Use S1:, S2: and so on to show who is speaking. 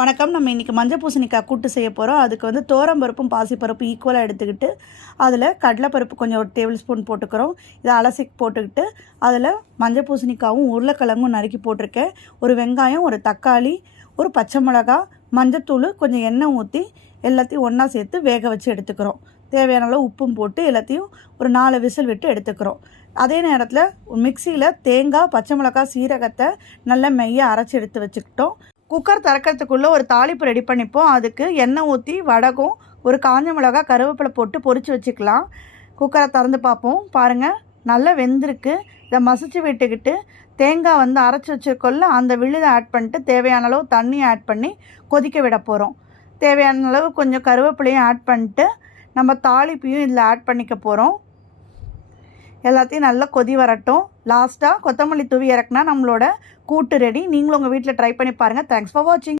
S1: வணக்கம். நம்ம இன்றைக்கி மஞ்சள் பூசணிக்காய் கூட்டு செய்ய போகிறோம் அதுக்கு வந்து தோரம்பருப்பும் பாசிப்பருப்பும் ஈக்குவலாக எடுத்துக்கிட்டு அதில் கடலைப்பருப்பு கொஞ்சம் ஒரு டேபிள் ஸ்பூன் போட்டுக்கிறோம். இதை அலசி போட்டுக்கிட்டு அதில் மஞ்சள் பூசணிக்காவும் உருளைக்கிழங்கும் நறுக்கி போட்டிருக்கேன். ஒரு வெங்காயம் ஒரு தக்காளி ஒரு பச்சை மிளகா மஞ்சத்தூள் கொஞ்சம் எண்ணெய் ஊற்றி எல்லாத்தையும் ஒன்றா சேர்த்து வேக வச்சு எடுத்துக்கிறோம். தேவையான அளவு உப்பும் போட்டு எல்லாத்தையும் ஒரு நாலு விசில் விட்டு எடுத்துக்கிறோம். அதே நேரத்தில் மிக்சியில் தேங்காய் பச்சை மிளகாய் சீரகத்தை நல்லா மெய்ய அரைச்சி எடுத்து வச்சுக்கிட்டோம். குக்கர் திறக்கிறதுக்குள்ளே ஒரு தாளிப்பு ரெடி பண்ணிப்போம். அதுக்கு எண்ணெய் ஊற்றி வடகம் ஒரு காஞ்ச மிளகா கருவேப்பிலை போட்டு பொறிச்சு வச்சுக்கலாம். குக்கரை திறந்து பார்ப்போம். பாருங்கள் நல்லா வெந்திருக்கு. இதை மசிச்சு விட்டுக்கிட்டு தேங்காய் வந்து அரைச்சி வச்சுருக்கோல்ல அந்த விழுதை ஆட் பண்ணிட்டு தேவையான அளவு தண்ணி ஆட் பண்ணி கொதிக்க விட போகிறோம் தேவையான அளவு கொஞ்சம் கருவேப்பிலையும் ஆட் பண்ணிட்டு நம்ம தாளிப்பையும் இதில் ஆட் பண்ணிக்க போகிறோம் எல்லாத்தையும் நல்லா கொதி வரட்டும். லாஸ்ட்டாக கொத்தமல்லி தூவி இறக்குனா நம்மளோட கூட்டு ரெடி நீங்களும் உங்கள் வீட்டில் ட்ரை பண்ணி பாருங்கள் தேங்க்ஸ் ஃபார் வாட்சிங்